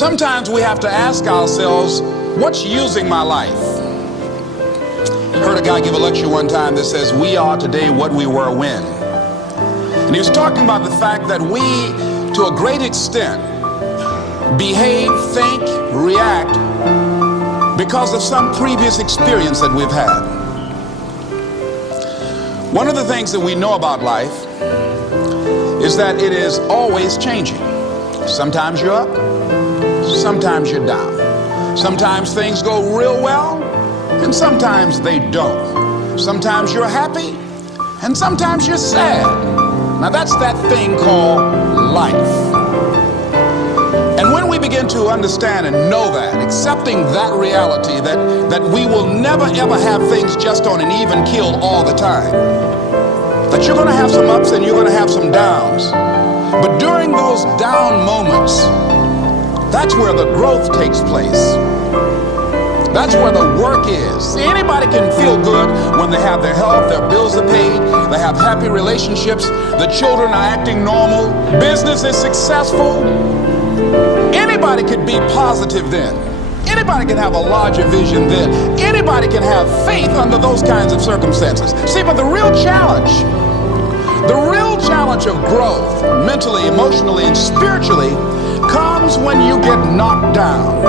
Sometimes we have to ask ourselves, what's using my life? I heard a guy give a lecture one time that says, we are today what we were when. And he was talking about the fact that we, to a great extent, behave, think, react because of some previous experience that we've had. One of the things that we know about life is that it is always changing. Sometimes you're up, sometimes you're down. Sometimes things go real well, and sometimes they don't. Sometimes you're happy, and sometimes you're sad. Now that's that thing called life. And when we begin to understand and know that, accepting that reality, that we will never ever have things just on an even keel all the time, that you're going to have some ups and you're going to have some downs, but during those down moments, that's where the growth takes place. That's where the work is. See, anybody can feel good when they have their health, their bills are paid, they have happy relationships, the children are acting normal, business is successful. Anybody could be positive then. Anybody can have a larger vision then. Anybody can have faith under those kinds of circumstances. See, but the real challenge of growth, mentally, emotionally, and spiritually, comes when you get knocked down.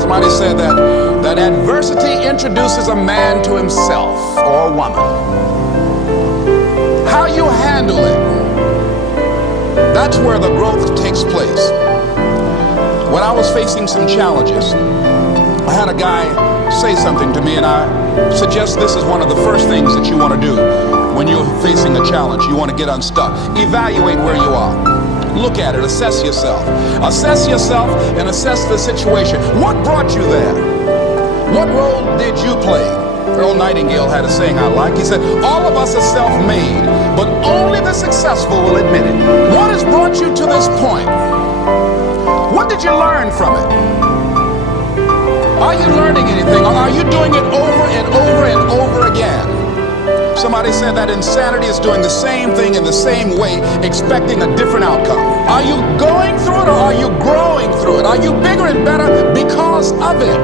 Somebody said that adversity introduces a man to himself or a woman. How you handle it, that's where the growth takes place. When I was facing some challenges, I had a guy say something to me, and I suggest this is one of the first things that you want to do when you're facing a challenge. You want to get unstuck. Evaluate where you are. Look at it. Assess yourself. Assess yourself and assess the situation. What brought you there? What role did you play? Earl Nightingale had a saying I like. He said, all of us are self-made, but only the successful will admit it. What has brought you to this point? What did you learn from it? Are you learning anything, or are you doing it over and over and over again? Somebody said that insanity is doing the same thing in the same way, expecting a different outcome. Are you going through it, or are you growing through it? Are you bigger and better because of it?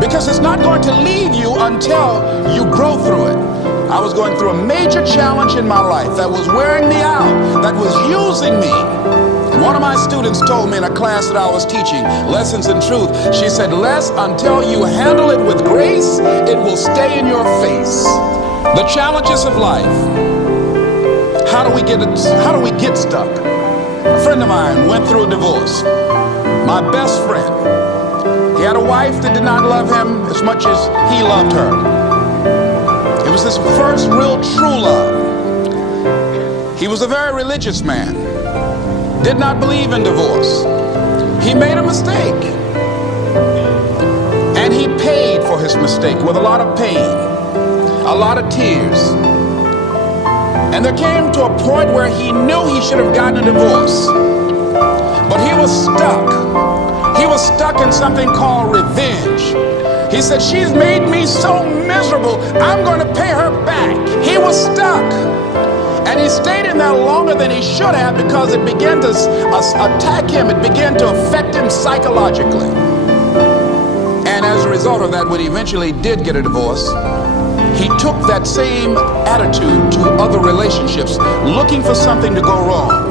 Because it's not going to leave you until you grow through it. I was going through a major challenge in my life that was wearing me out, that was using me. And one of my students told me in a class that I was teaching, Lessons in Truth, she said, Les, until you handle it with grace, it will stay in your face. The challenges of life. How do we get stuck? A friend of mine went through a divorce. My best friend. He had a wife that did not love him as much as he loved her. It was his first real true love. He was a very religious man. Did not believe in divorce. He made a mistake. And he paid for his mistake with a lot of pain, a lot of tears. And there came to a point where he knew he should have gotten a divorce. But he was stuck. He was stuck in something called revenge. He said, she's made me so miserable, I'm going to pay her back. He was stuck. And he stayed in there longer than he should have because it began to attack him. It began to affect him psychologically. And as a result of that, when he eventually did get a divorce, he took that same attitude to other relationships, looking for something to go wrong.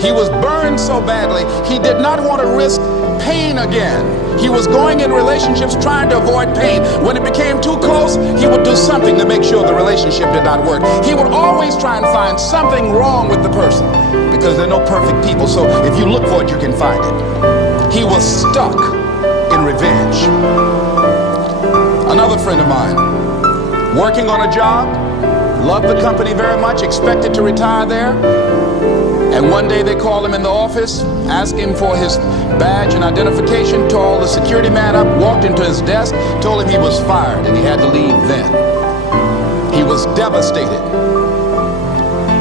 He was burned so badly, he did not want to risk pain again. He was going in relationships trying to avoid pain. When it became too close, he would do something to make sure the relationship did not work. He would always try and find something wrong with the person, because there are no perfect people, so if you look for it, you can find it. He was stuck in revenge. Another friend of mine, working on a job, loved the company very much, expected to retire there. And one day they called him in the office, asked him for his badge and identification, told the security man up, walked into his desk, told him he was fired and he had to leave then. He was devastated.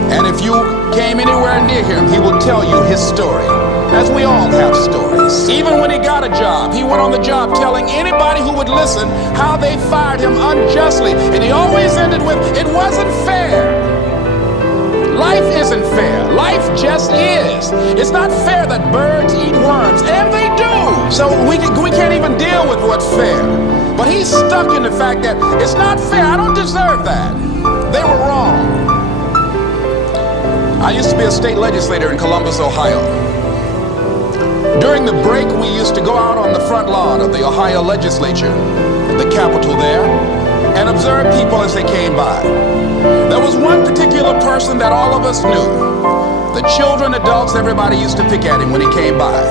And if you came anywhere near him, he would tell you his story, as we all have stories. Even when he got a job, he went on the job telling anybody who would listen how they fired him unjustly. And he always ended with, it wasn't fair. Life isn't fair. Life just is. It's not fair that birds So we can't even deal with what's fair. But he's stuck in the fact that it's not fair. I don't deserve that. They were wrong. I used to be a state legislator in Columbus, Ohio. During the break, we used to go out on the front lawn of the Ohio legislature, the Capitol there, and observe people as they came by. There was one particular person that all of us knew. The children, adults, everybody used to pick at him when he came by.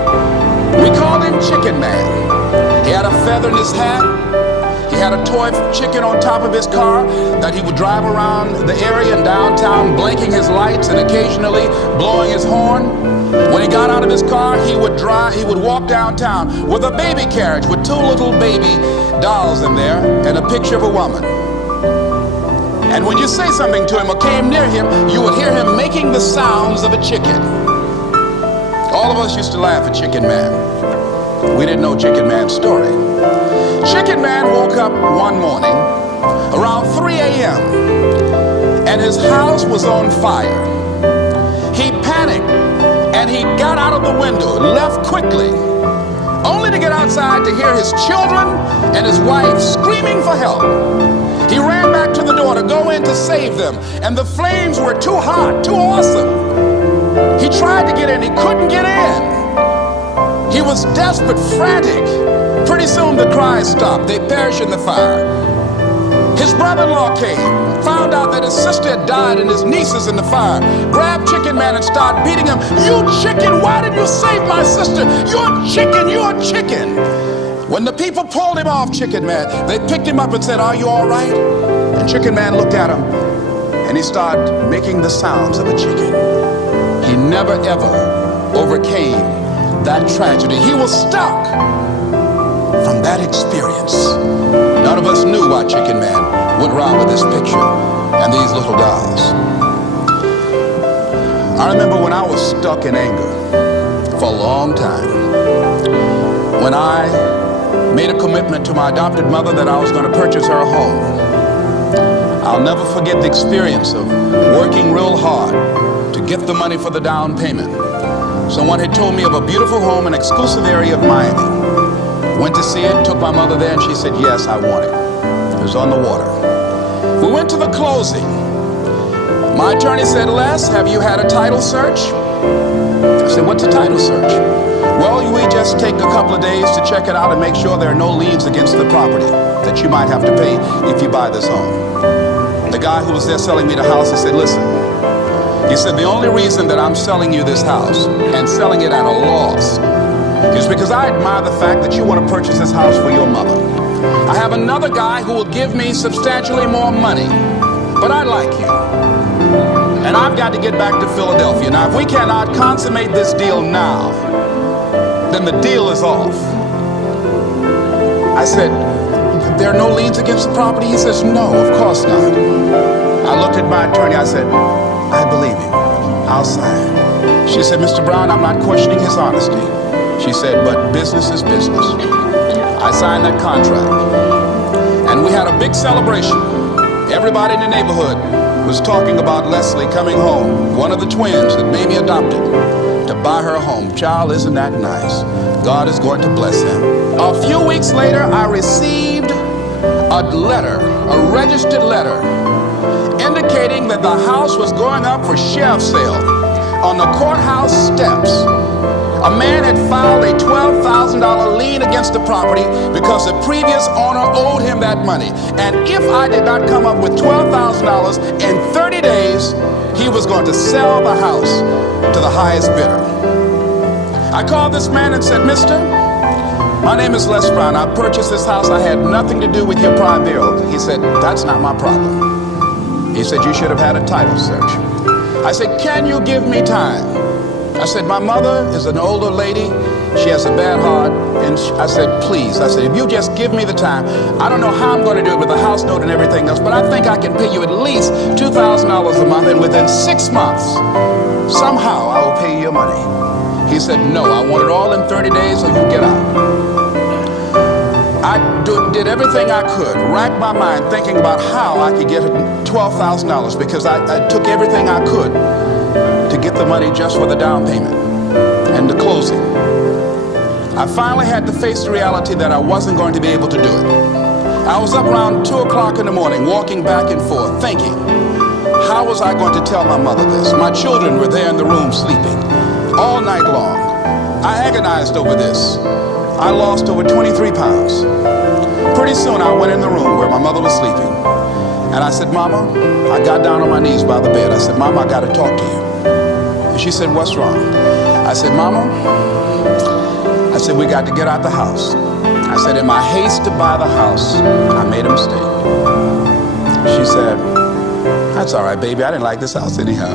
We called him Chicken Man. He had a feather in his hat. He had a toy chicken on top of his car that he would drive around the area in downtown, blinking his lights and occasionally blowing his horn. When he got out of his car, he would walk downtown with a baby carriage with two little baby dolls in there and a picture of a woman. And when you say something to him or came near him, you would hear him making the sounds of a chicken. All of us used to laugh at Chicken Man. We didn't know Chicken Man's story. Chicken Man woke up one morning around 3 a.m. and his house was on fire. He panicked and he got out of the window and left quickly, only to get outside to hear his children and his wife screaming for help. He ran back to the door to go in to save them, and the flames were too hot, too awesome. He tried to get in, he couldn't get in. He was desperate, frantic. Pretty soon the cries stopped. They perished in the fire. His brother-in-law came, found out that his sister had died and his nieces in the fire, grabbed Chicken Man and started beating him. You chicken, why did you save my sister? You're chicken, you're chicken. When the people pulled him off Chicken Man, they picked him up and said, are you all right? And Chicken Man looked at him and he started making the sounds of a chicken. He never ever overcame that tragedy. He was stuck from that experience. None of us knew why Chicken Man went around with this picture and these little dolls. I remember when I was stuck in anger for a long time, when I made a commitment to my adopted mother that I was going to purchase her a home. I'll never forget the experience of working real hard to get the money for the down payment. Someone had told me of a beautiful home in an exclusive area of Miami. Went to see it, took my mother there, and she said, yes, I want it. It was on the water. We went to the closing. My attorney said, Les, have you had a title search? I said, what's a title search? Well, we just take a couple of days to check it out and make sure there are no liens against the property that you might have to pay if you buy this home. The guy who was there selling me the house, he said, listen, he said, the only reason that I'm selling you this house and selling it at a loss is because I admire the fact that you want to purchase this house for your mother. I have another guy who will give me substantially more money, but I like you. And I've got to get back to Philadelphia. Now, if we cannot consummate this deal now, then the deal is off. I said, there are no liens against the property? He says, no, of course not. I looked at my attorney, I said, I believe him, I'll sign. She said, Mr. Brown, I'm not questioning his honesty. She said, but business is business. I signed that contract. And we had a big celebration. Everybody in the neighborhood was talking about Leslie coming home, one of the twins that Mamie adopted, to buy her a home. Child, isn't that nice? God is going to bless him. A few weeks later, I received a letter, a registered letter, indicating that the house was going up for sheriff's sale on the courthouse steps. A man had filed a $12,000 lien against the property because the previous owner owed him that money. And if I did not come up with $12,000 in 30 days, he was going to sell the house to the highest bidder. I called this man and said, mister, my name is Les Brown. I purchased this house. I had nothing to do with your prior bill. He said, that's not my problem. He said, you should have had a title search. I said, can you give me time? I said, my mother is an older lady. She has a bad heart. And I said, please. I said, if you just give me the time, I don't know how I'm going to do it with the house note and everything else, but I think I can pay you at least $2,000 a month, and within 6 months, somehow I will pay you your money. He said, no, I want it all in 30 days or you get out. I did everything I could, racked my mind thinking about how I could get $12,000 because I took everything I could to get the money just for the down payment and the closing. I finally had to face the reality that I wasn't going to be able to do it. I was up around 2 o'clock in the morning, walking back and forth, thinking, how was I going to tell my mother this? My children were there in the room sleeping all night long. I agonized over this. I lost over 23 pounds. Pretty soon I went in the room where my mother was sleeping, and I said, Mama, I got down on my knees by the bed. I said, Mama, I got to talk to you. And she said, what's wrong? I said, Mama, I said, we got to get out the house. I said, in my haste to buy the house, I made a mistake. She said, that's all right, baby. I didn't like this house anyhow.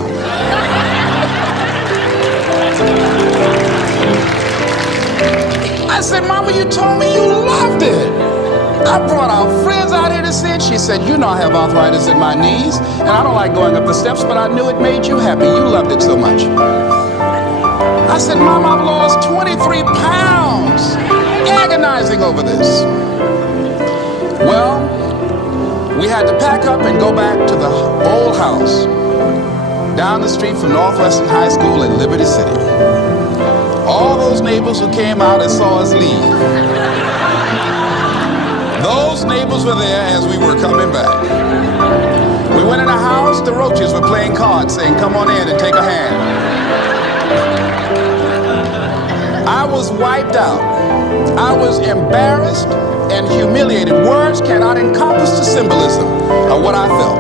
I said, Mama, you told me you loved it. I brought our friends out here to see it. She said, you know I have arthritis in my knees, and I don't like going up the steps, but I knew it made you happy. You loved it so much. I said, Mama, I've lost 23 pounds agonizing over this. Well, we had to pack up and go back to the old house down the street from Northwestern High School in Liberty City. All those neighbors who came out and saw us leave, those neighbors were there as we were coming back. We went in the house, the Roaches were playing cards, saying, come on in and take a hand. I was wiped out. I was embarrassed and humiliated. Words cannot encompass the symbolism of what I felt.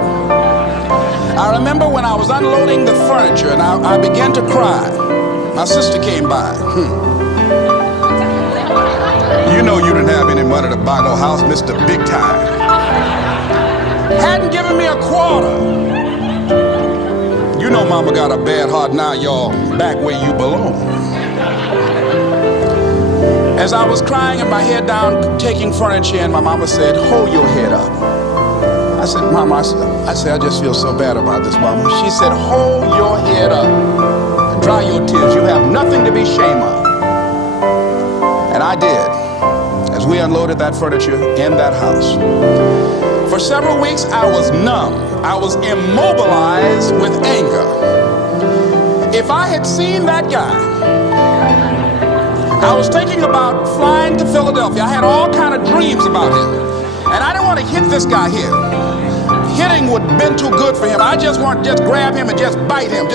I remember when I was unloading the furniture and I began to cry. My sister came by. You know you didn't have any money to buy no house, Mr. Big Time. Hadn't given me a quarter. You know Mama got a bad heart now, y'all. Back where you belong. As I was crying and my head down, taking furniture in, my mama said, hold your head up. I said, Mama, I just feel so bad about this, Mama. She said, hold your head up and dry your tears. You have nothing to be ashamed of. And I did, as we unloaded that furniture in that house. For several weeks, I was numb. I was immobilized with anger. If I had seen that guy, I was thinking about flying to Philadelphia. I had all kind of dreams about him. And I didn't want to hit this guy here. Hitting would have been too good for him. I just want to just grab him and just bite him.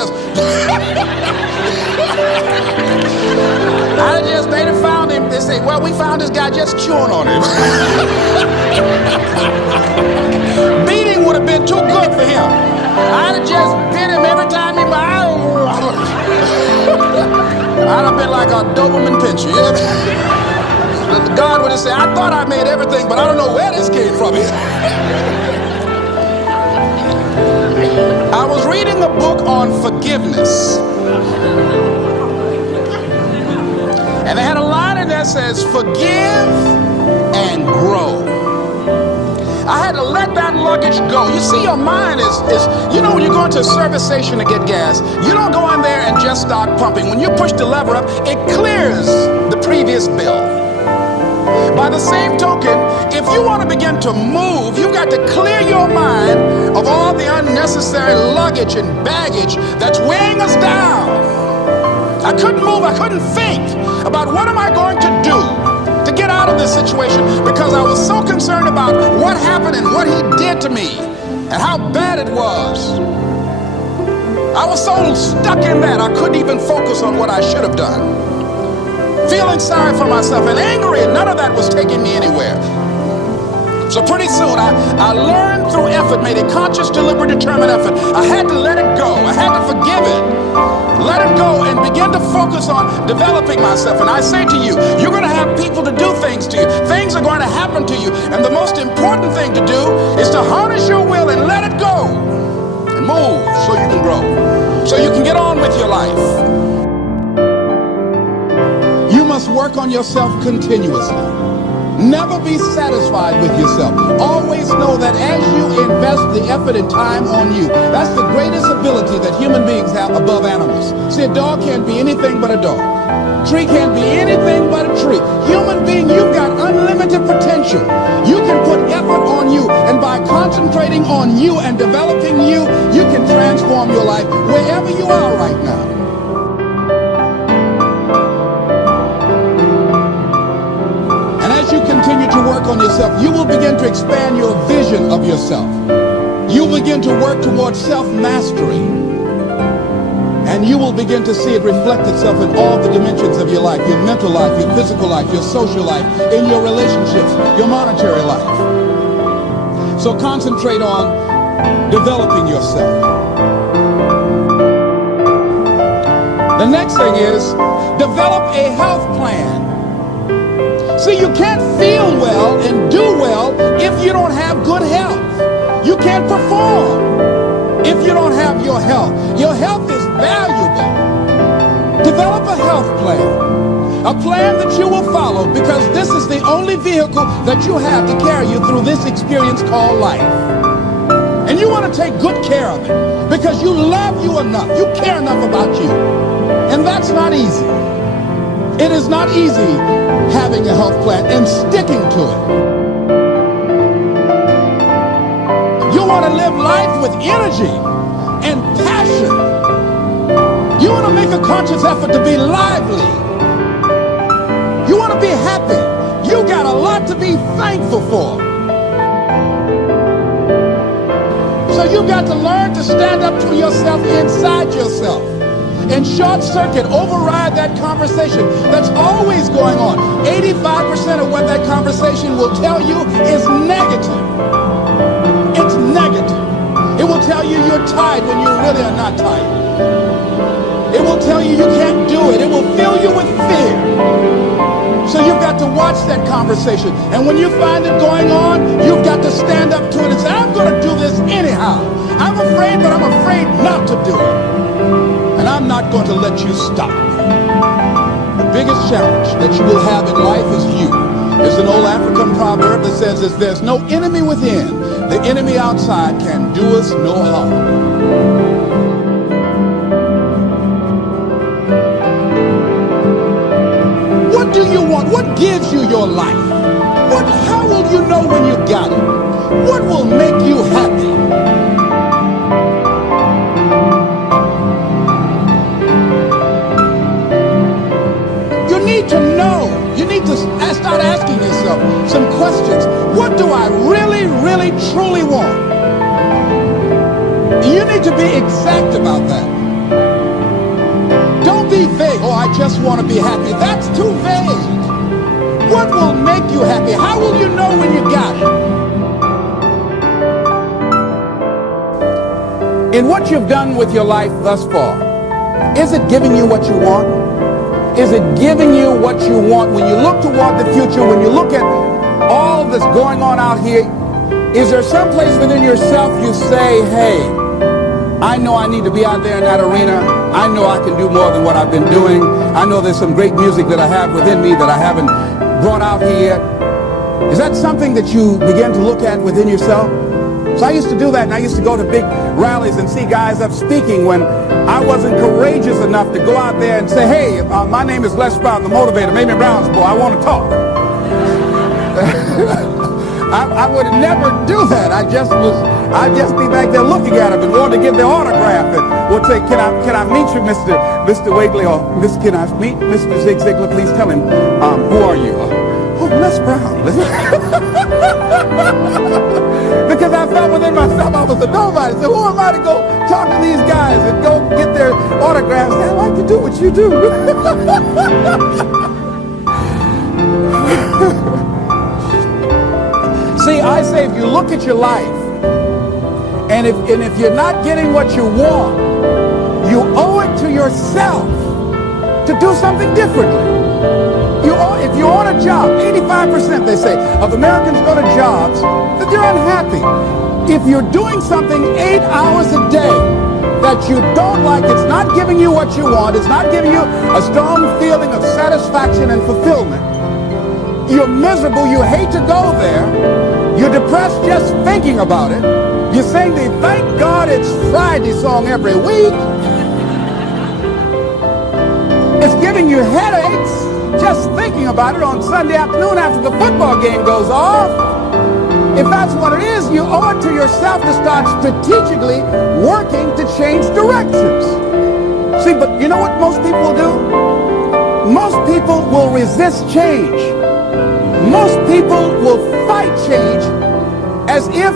They'd have found him. They say, well, we found this guy just chewing on him. Beating would have been too good for him. I'd have just bit him every time he I'd have been like a Doberman Pinscher. God would have said, I thought I made everything, but I don't know where this came from. I was reading a book on forgiveness. And they had a line in there that says, forgive and grow. I had to let that luggage go. You see, your mind is you know, when you go into a service station to get gas, you don't go in there and just start pumping. When you push the lever up, it clears the previous bill. By the same token, if you want to begin to move, you've got to clear your mind of all the unnecessary luggage and baggage that's weighing us down. I couldn't move, I couldn't think about what am I going to do to get out of this situation, because I was so concerned about what happened and what he did to me and how bad it was. I was so stuck in that I couldn't even focus on what I should have done. Feeling sorry for myself and angry, and none of that was taking me anywhere. So pretty soon I learned through effort, made a conscious, deliberate, determined effort. I had to let it go. I had to forgive it. Let it go and begin to focus on developing myself. And I say to you, you're going to have people to do things to you. Things are going to happen to you. And the most important thing to do is to harness your will and let it go. And move so you can grow. So you can get on with your life. You must work on yourself continuously. Never be satisfied with yourself. Always know that as you invest the effort and time on you, that's the greatest ability that human beings have above animals. See, a dog can't be anything but a dog. Tree can't be anything but a tree. Human being, you've got unlimited potential. You can put effort on you, and by concentrating on you and developing you, you can transform your life wherever you are right now. work on yourself, you will begin to expand your vision of yourself. You will begin to work towards self-mastery. And you will begin to see it reflect itself in all the dimensions of your life, your mental life, your physical life, your social life, in your relationships, your monetary life. So concentrate on developing yourself. The next thing is develop a health plan. See, you can't feel well and do well if you don't have good health. You can't perform if you don't have your health. Your health is valuable. Develop a health plan, a plan that you will follow, because this is the only vehicle that you have to carry you through this experience called life. And you want to take good care of it because you love you enough. You care enough about you. And that's not easy. It is not easy having a health plan and sticking to it. You want to live life with energy and passion. You want to make a conscious effort to be lively. You want to be happy. You got a lot to be thankful for. So you got to learn to stand up to yourself inside yourself and short circuit, override that conversation that's always going on. 85% of what that conversation will tell you is negative. It's negative. It will tell you you're tired when you really are not tired. It will tell you you can't do it. It will fill you with fear. So you've got to watch that conversation. And when you find it going on, you've got to stand up to it and say, I'm going to do this anyhow. I'm afraid, but I'm afraid not to do it. And I'm not going to let you stop me. The biggest challenge that you will have in life is you. There's an old African proverb that says, if there's no enemy within, the enemy outside can do us no harm. What do you want? What gives you your life? How will you know when you got it? What will make you happy? You need to know. You need to start asking yourself some questions. What do I really, really, truly want? You need to be exact about that. Don't be vague. Oh, I just want to be happy. That's too vague. What will make you happy? How will you know when you got it? In what you've done with your life thus far, is it giving you what you want? Is it giving you what you want? When you look toward the future, when you look at all that's going on out here, is there some place within yourself you say, hey, I know I need to be out there in that arena. I know I can do more than what I've been doing. I know there's some great music that I have within me that I haven't brought out here yet. Is that something that you begin to look at within yourself? So I used to do that, and I used to go to big rallies and see guys up speaking when I wasn't courageous enough to go out there and say, hey, my name is Les Brown, the motivator, Mamie Brown's boy, I want to talk. I would never do that. I'd just be back there looking at him and wanting to get their autograph and would say, can I meet you, Mr. Wakely, or can I meet Mr. Zig Ziglar? Please tell him, who are you? Oh, Les Brown. Because I felt within myself I was a nobody. So who am I to go talk to these guys and go get their autographs? I'd like to do what you do. See, I say if you look at your life, and if you're not getting what you want, you owe it to yourself to do something differently. If you're on a job, 85% they say of Americans go to jobs that they're unhappy. If you're doing something 8 hours a day that you don't like, it's not giving you what you want, it's not giving you a strong feeling of satisfaction and fulfillment, you're miserable, you hate to go there, you're depressed just thinking about it, you sing the Thank God It's Friday song every week, it's giving you headaches just thinking about it on Sunday afternoon after the football game goes off. If that's what it is, you owe it to yourself to start strategically working to change directions. See, but you know what most people will do? Most people will resist change. Most people will fight change as if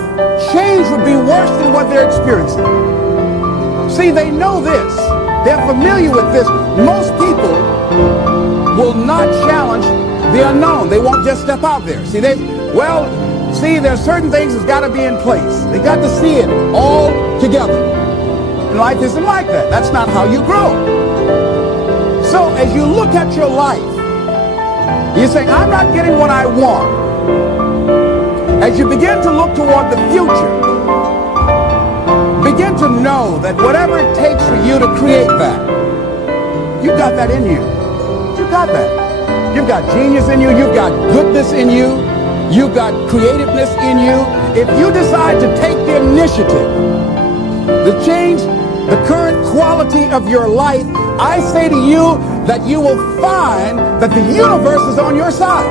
change would be worse than what they're experiencing. See, they know this. They're familiar with this. Most people will not challenge the unknown. They won't just step out there. See, there's certain things that's got to be in place. They got to see it all together. And life isn't like that. That's not how you grow. So as you look at your life, you say, I'm not getting what I want. As you begin to look toward the future, begin to know that whatever it takes for you to create that, you've got that in you. You've got that. You've got genius in you. You've got goodness in you. You've got creativeness in you. If you decide to take the initiative to change the current quality of your life, I say to you that you will find that the universe is on your side,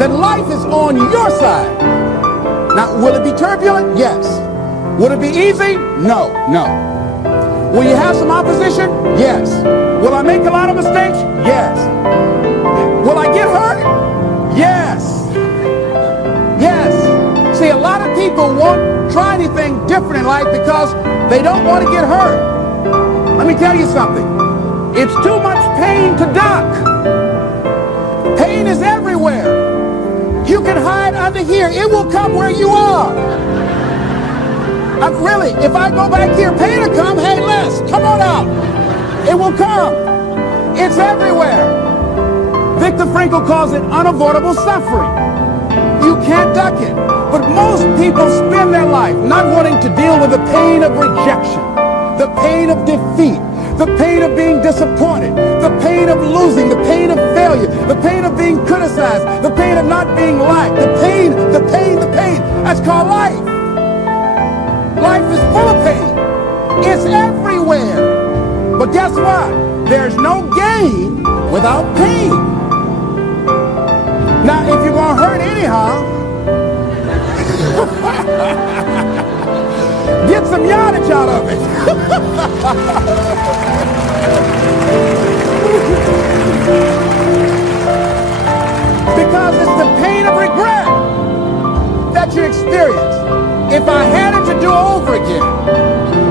that life is on your side. Now, will it be turbulent? Yes. Will it be easy? No, no. Will you have some opposition? Yes. Will I make a lot of mistakes? Yes. Will I get hurt? Yes. Yes. See, a lot of people won't try anything different in life because they don't want to get hurt. Let me tell you something. It's too much pain to duck. Pain is everywhere. You can hide under here. It will come where you are. Really, if I go back here, pain will come. Hey, Les, come on out. It will come. It's everywhere. Viktor Frankl calls it unavoidable suffering. You can't duck it. But most people spend their life not wanting to deal with the pain of rejection, the pain of defeat, the pain of being disappointed, the pain of losing, the pain of failure, the pain of being criticized, the pain of not being liked, the pain. That's called life. Life is full of pain. It's everywhere. But guess what? There's no gain without pain. Now, if you're going to hurt anyhow, get some yardage out of it. Because it's the pain of regret that you experience. If I had it to do over again,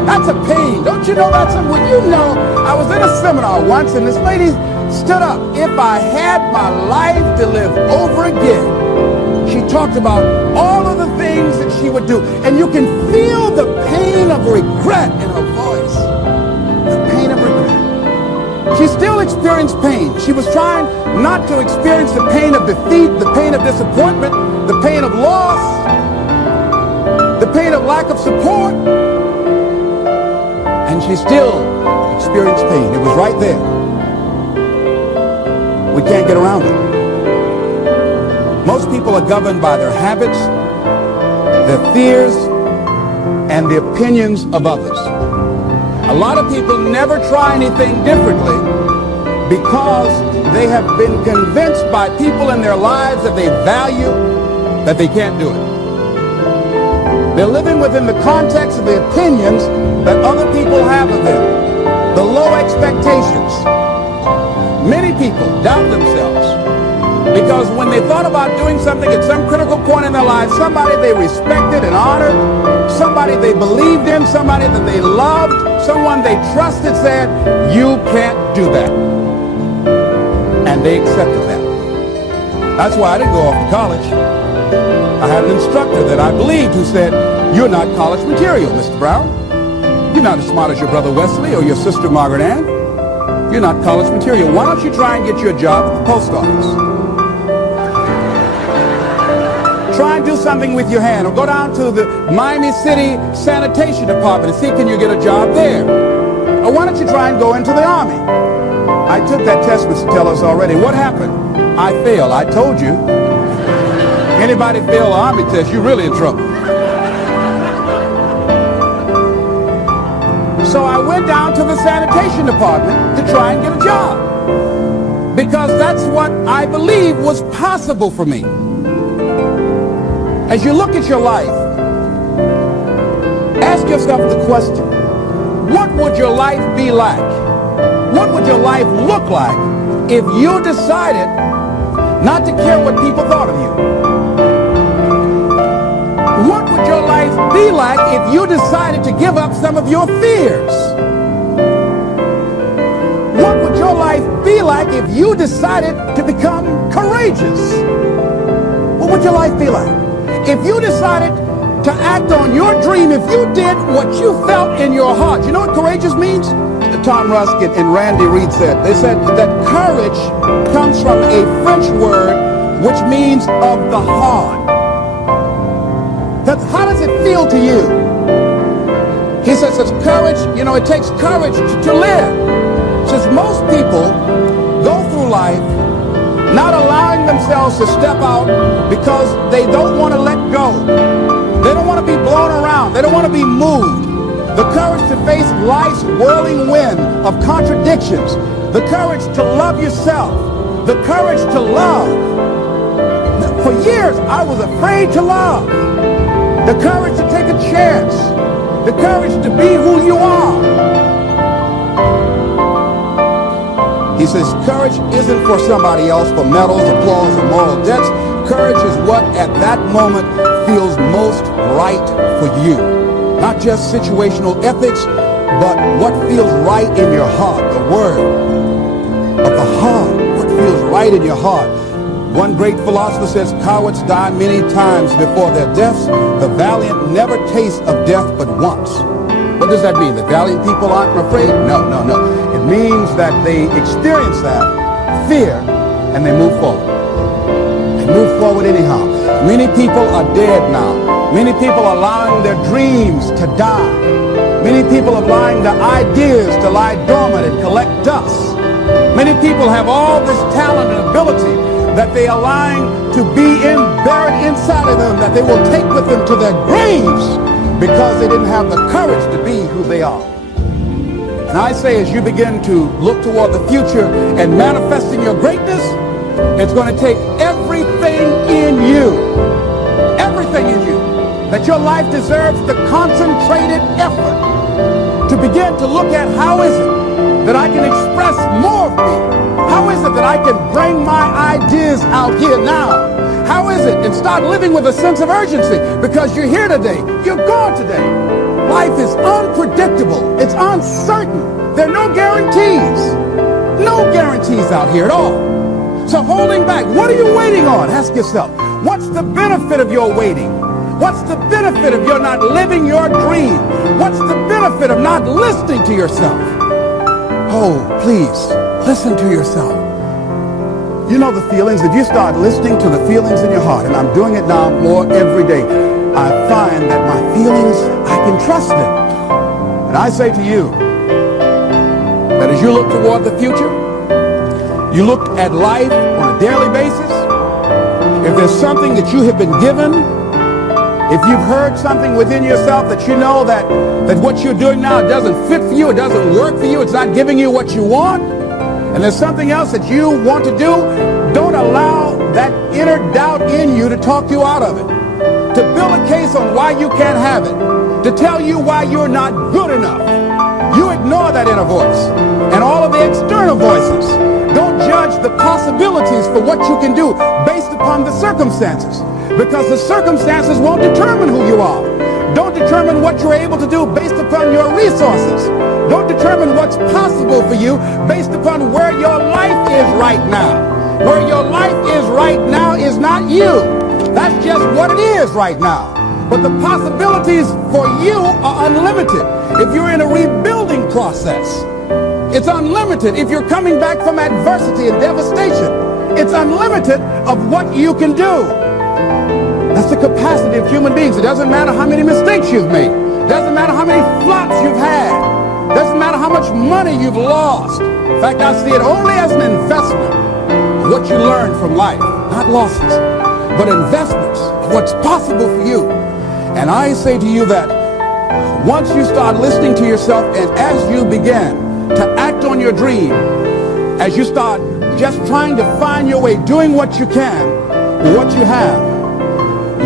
that's a pain. Don't you know that's something? Well, you know, I was in a seminar once and this lady stood up. If I had my life to live over again, she talked about all of the things that she would do. And you can feel the pain of regret in her voice. The pain of regret. She still experienced pain. She was trying not to experience the pain of defeat, the pain of disappointment, the pain of loss, the pain of lack of support. And she still experienced pain. It was right there. We can't get around it. Most people are governed by their habits, their fears, and the opinions of others. A lot of people never try anything differently because they have been convinced by people in their lives that they value that they can't do it. They're living within the context of the opinions that other people have of them, the low expectations. Many people doubt themselves because when they thought about doing something at some critical point in their lives, somebody they respected and honored, somebody they believed in, somebody that they loved, someone they trusted said, you can't do that. And they accepted that. That's why I didn't go off to college. I had an instructor that I believed who said, you're not college material, Mr. Brown. You're not as smart as your brother Wesley or your sister Margaret Ann. You're not college material. Why don't you try and get you a job at the post office? Try and do something with your hand, or go down to the Miami City Sanitation Department and see can you get a job there. Or why don't you try and go into the Army? I took that test, Mr. Tellers, already. What happened? I failed. I told you. Anybody fail an Army test, you're really in trouble. So I went down to the sanitation department to try and get a job because that's what I believed was possible for me. As you look at your life, ask yourself the question, what would your life be like? What would your life look like if you decided not to care what people thought of you. What would your life be like if you decided to give up some of your fears? What would your life be like if you decided to become courageous? What would your life be like? If you decided to act on your dream, if you did what you felt in your heart. You know what courageous means? Tom Ruskin and Randy Reed said. They said that courage comes from a French word which means of the heart. How does it feel to you? He says it's courage, it takes courage to live. Says most people go through life not allowing themselves to step out because they don't want to let go. They don't want to be blown around. They don't want to be moved. The courage to face life's whirling wind of contradictions. The courage to love yourself. The courage to love. For years, I was afraid to love. The courage to take a chance. The courage to be who you are. He says courage isn't for somebody else, for medals, applause, or moral debts. Courage is what at that moment feels most right for you. Not just situational ethics, but what feels right in your heart. The word of the heart. What feels right in your heart. One great philosopher says cowards die many times before their deaths. The valiant never taste of death but once. What does that mean? The valiant people aren't afraid? No. It means that they experience that fear and they move forward. They move forward anyhow. Many people are dead now. Many people are allowing their dreams to die. Many people are allowing their ideas to lie dormant and collect dust. Many people have all this talent and ability that they are allowing to be buried inside of them, that they will take with them to their graves because they didn't have the courage to be who they are. And I say, as you begin to look toward the future and manifesting your greatness, it's going to take everything in you, that your life deserves the concentrated effort to begin to look at how is it that I can express more of me? How is it that I can bring my ideas out here now? How is it? And start living with a sense of urgency, because you're here today, you're gone today. Life is unpredictable. It's uncertain. There are no guarantees. No guarantees out here at all. So holding back, what are you waiting on? Ask yourself, what's the benefit of your waiting? What's the benefit of your not living your dream? What's the benefit of not listening to yourself? Oh, please, listen to yourself. You know the feelings. If you start listening to the feelings in your heart, and I'm doing it now more every day, I find that my feelings, I can trust them. And I say to you, that as you look toward the future, you look at life on a daily basis, if there's something that you have been given, if you've heard something within yourself that you know that what you're doing now doesn't fit for you, it doesn't work for you, it's not giving you what you want, and there's something else that you want to do, don't allow that inner doubt in you to talk you out of it, to build a case on why you can't have it, to tell you why you're not good enough. You ignore that inner voice and all of the external voices. Don't judge the possibilities for what you can do based upon the circumstances, because the circumstances won't determine who you are. Don't determine what you're able to do based upon your resources. Don't determine what's possible for you based upon where your life is right now. Where your life is right now is not you. That's just what it is right now. But the possibilities for you are unlimited. If you're in a rebuilding process, it's unlimited. If you're coming back from adversity and devastation, it's unlimited of what you can do. That's the capacity of human beings. It doesn't matter how many mistakes you've made. It doesn't matter how many flops you've had. It doesn't matter how much money you've lost. In fact, I see it only as an investment of what you learn from life. Not losses, but investments of what's possible for you. And I say to you that once you start listening to yourself, and as you begin to act on your dream, as you start just trying to find your way, doing what you can, what you have,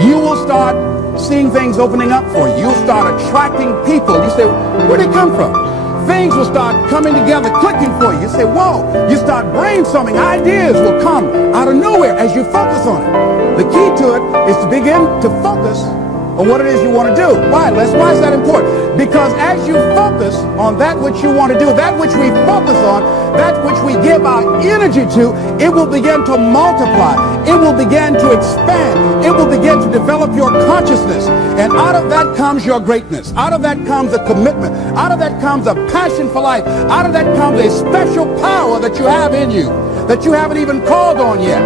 you will start seeing things opening up for you. You'll start attracting people. You say, where'd they come from? things will start coming together, clicking for you. You say, whoa, you start brainstorming. Ideas will come out of nowhere as you focus on it. The key to it is to begin to focus on what it is you want to do. Why, Les? Why is that important? Because as you focus on that which you want to do, that which we focus on, that which we give our energy to, it will begin to multiply. It will begin to expand. It will begin to develop your consciousness. And out of that comes your greatness. Out of that comes a commitment. Out of that comes a passion for life. Out of that comes a special power that you have in you that you haven't even called on yet.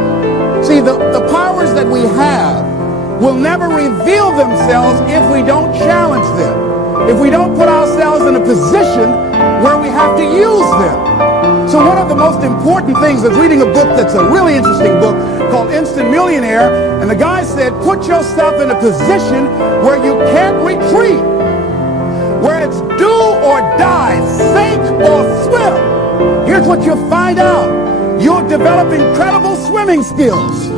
See, the powers that we have will never reveal themselves if we don't challenge them, if we don't put ourselves in a position where we have to use them. So one of the most important things is reading a book that's a really interesting book called Instant Millionaire, and the guy said, put yourself in a position where you can't retreat, where it's do or die, sink or swim. Here's what you'll find out. You'll develop incredible swimming skills,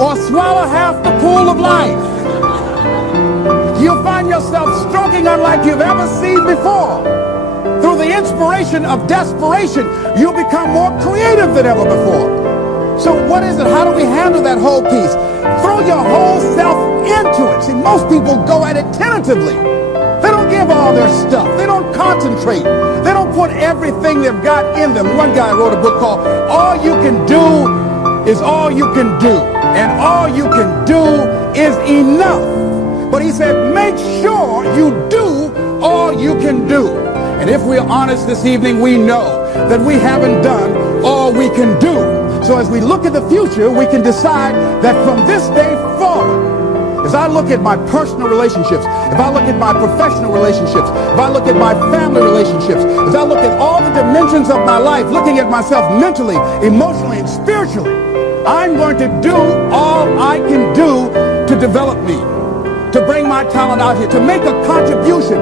or swallow half the pool of life. You'll find yourself stroking unlike you've ever seen before. Through the inspiration of desperation, you'll become more creative than ever before. So what is it? How do we handle that whole piece? Throw your whole self into it. See, most people go at it tentatively. They don't give all their stuff. They don't concentrate. They don't put everything they've got in them. One guy wrote a book called All You Can Do Is All You Can Do. And all you can do is enough. But he said, make sure you do all you can do. And if we're honest this evening, we know that we haven't done all we can do. So as we look at the future, we can decide that from this day forward, as I look at my personal relationships, if I look at my professional relationships, if I look at my family relationships, as I look at all the dimensions of my life, looking at myself mentally, emotionally, and spiritually, I'm going to do all I can do to develop me, to bring my talent out here, to make a contribution